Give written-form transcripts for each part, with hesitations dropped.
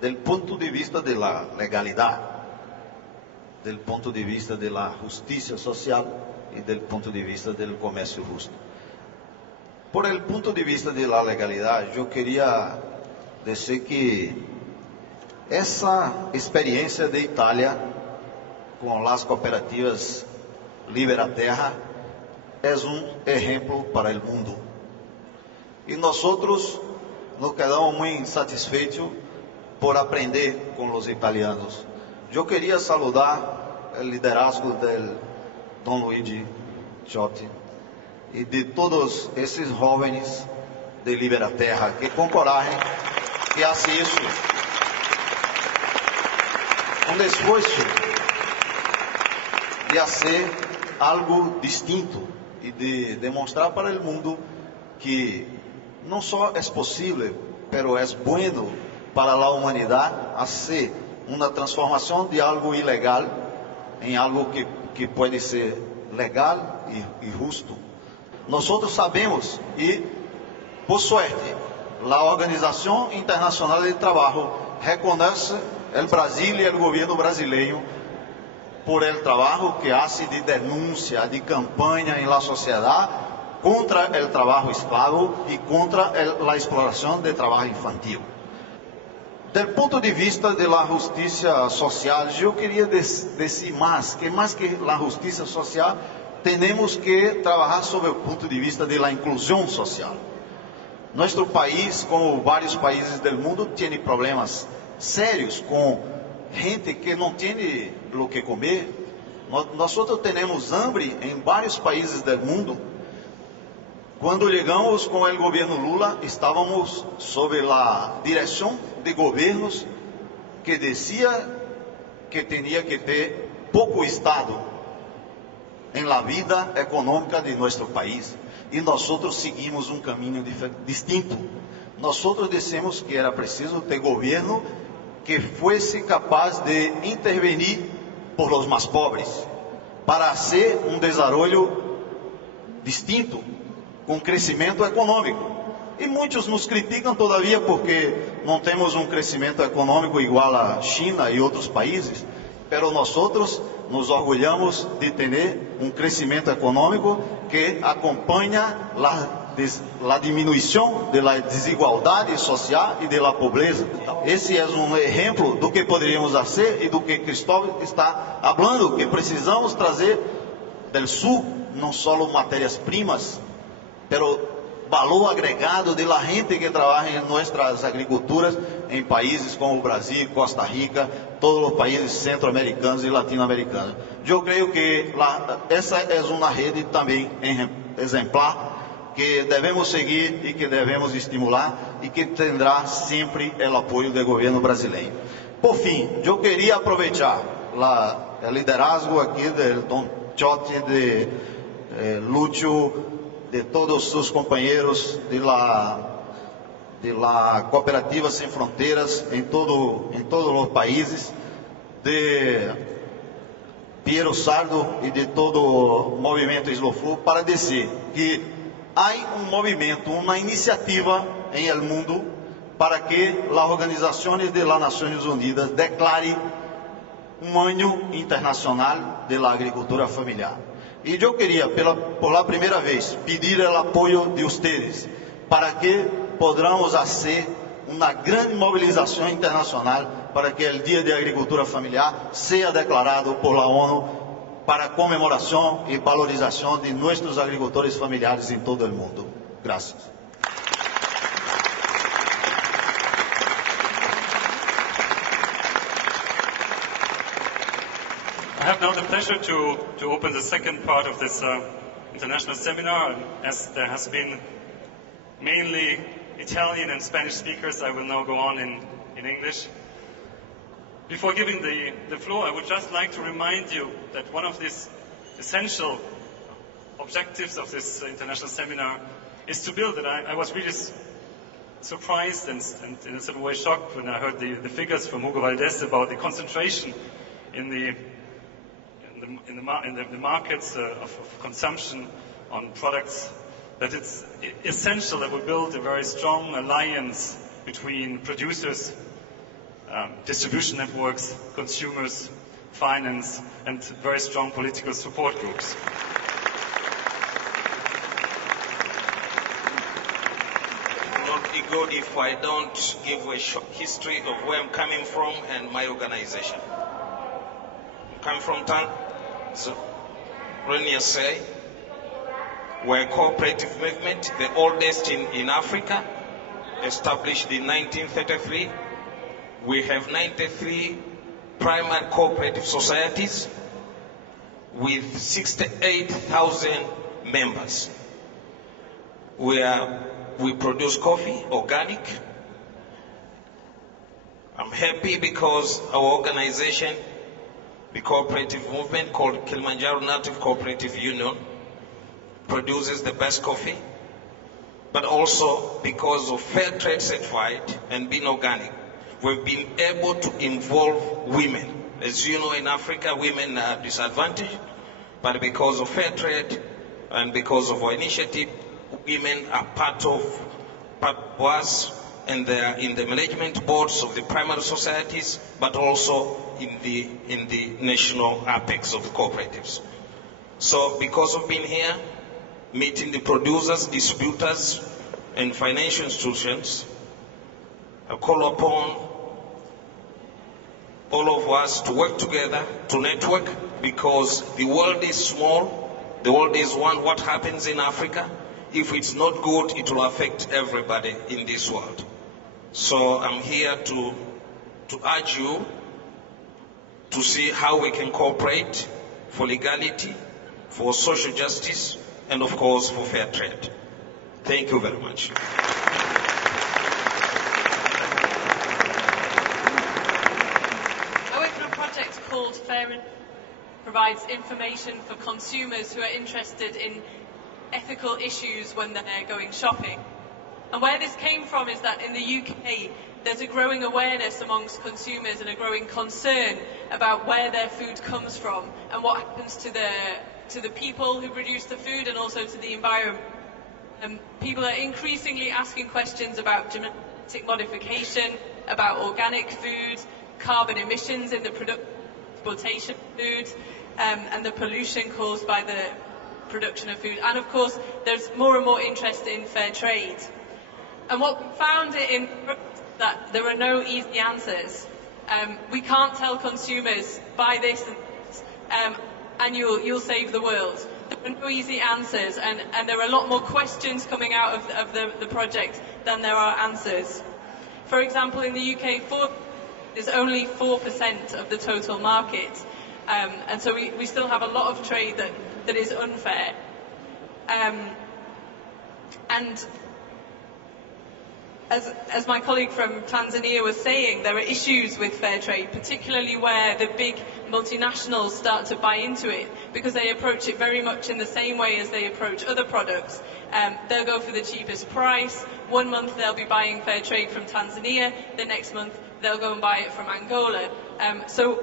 del punto de vista de la legalidad, del punto de vista de la justicia social y del punto de vista del comercio justo. Por el punto de vista de la legalidad, yo quería decir que essa experiência de Itália com as cooperativas Libera, Terra é exemplo para o mundo. E nós nos quedamos muito satisfeitos por aprender com os italianos. Eu queria saludar o liderazgo do Dom Luigi Ciotti e de todos esses jovens de Libera Terra que com coragem que fazem isso. Esforço de fazer algo distinto e de demonstrar para o mundo que não só é possível, mas é bueno para a humanidade fazer uma transformação de algo ilegal em algo que pode ser legal e justo. Nós sabemos e, por sorte, a Organização Internacional do Trabalho reconhece o Brasil e o governo brasileiro por el trabalho que hace de denúncia, de campanha em la sociedade contra o trabalho escravo e contra a exploração de trabalho infantil. Do ponto de vista da justiça social, eu queria dizer mais que a justiça social, temos que trabalhar sobre o ponto de vista da inclusão social. Nosso país, como vários países do mundo, tem problemas sérios com gente que não tem o que comer. Nós temos hambre em vários países do mundo. Quando chegamos com o governo Lula, estávamos sob a direção de governos que dizia que tinha que ter pouco Estado em la vida econômica de nosso país. E nós seguimos um caminho distinto. Nós dissemos que era preciso ter governo que fosse capaz de intervenir por los mais pobres, para ser um desenvolvimento distinto, com crescimento econômico. E muitos nos criticam todavia porque não temos um crescimento econômico igual à China e outros países, mas nós nos orgulhamos de ter um crescimento econômico que acompanha a diminuição da desigualdade social e da pobreza. Esse é um exemplo do que poderíamos fazer e do que Cristophe está falando, que precisamos trazer do Sul não só matérias-primas, mas valor agregado de la gente que trabalha em nossas agriculturas em países como o Brasil, Costa Rica, todos os países centro-americanos e latino-americanos. Eu creio que essa é uma rede também exemplar que devemos seguir e que devemos estimular e que terá sempre o apoio do governo brasileiro. Por fim, eu queria aproveitar o liderazgo aqui do Dom Ciotti, de Lúcio, de todos os seus companheiros de la Cooperativa Sem Fronteiras em todos os países, de Piero Sardo e de todo o movimento Slow para dizer que há um movimento, uma iniciativa em el mundo para que as organizações de las Nações Unidas declarem um ano internacional de la agricultura familiar. E eu queria, por primeira vez, pedir o apoio de vocês para que podamos fazer uma grande mobilização internacional para que o Dia de Agricultura Familiar seja declarado por la ONU para comemoração e valorização de nossos agricultores familiares em todo o mundo. Graças. I have now the pleasure to open the second part of this international seminar. As there has been mainly Italian and Spanish speakers, I will now go on in English. Before giving the floor, I would just like to remind you that one of these essential objectives of this international seminar is to build it. I was really surprised and in a certain way shocked when I heard the figures from Hugo Valdés about the concentration in the markets of consumption on products, that it's essential that we build a very strong alliance between producers distribution networks, consumers, finance, and very strong political support groups. It will not be good if I don't give a short history of where I'm coming from and my organization. I'm coming from Tanzania. We're a cooperative movement, the oldest in Africa, established in 1933. We have 93 primary cooperative societies with 68,000 members. We produce coffee, organic. I'm happy because our organization, the cooperative movement called Kilimanjaro Native Cooperative Union, produces the best coffee, but also because of fair trade certified and being organic, we've been able to involve women. As you know, in Africa, women are disadvantaged, but because of fair trade and because of our initiative, women are part of us, and they are in the management boards of the primary societies, but also in the national apex of the cooperatives. So because of being here, meeting the producers, distributors, and financial institutions, I call upon all of us to work together, to network, because the world is small, the world is one. What happens in Africa, if it's not good, it will affect everybody in this world. So I'm here to urge you to see how we can cooperate for legality, for social justice, and of course for fair trade. Thank you very much. I work on a project called Fair, provides information for consumers who are interested in ethical issues when they're going shopping. And where this came from is that in the UK, there's a growing awareness amongst consumers and a growing concern about where their food comes from and what happens to the people who produce the food and also to the environment. People are increasingly asking questions about genetic modification, about organic food, carbon emissions in the transportation of food, and the pollution caused by the production of food. And of course, there's more and more interest in fair trade. And what we found in that there are no easy answers. We can't tell consumers, buy this and you'll save the world. There are no easy answers, and there are a lot more questions coming out of the project than there are answers. For example, in the UK, there's only 4% of the total market, and so we still have a lot of trade that is unfair. And as my colleague from Tanzania was saying, there are issues with fair trade, particularly where the big multinationals start to buy into it, because they approach it very much in the same way as they approach other products. They'll go for the cheapest price. One month they'll be buying fair trade from Tanzania, the next month they'll go and buy it from Angola. So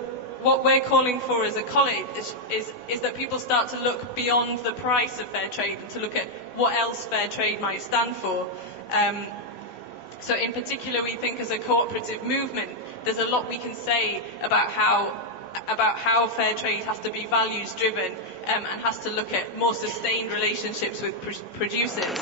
what we're calling for as a college is that people start to look beyond the price of fair trade and to look at what else fair trade might stand for. So in particular, we think as a cooperative movement, there's a lot we can say about how fair trade has to be values driven and has to look at more sustained relationships with producers.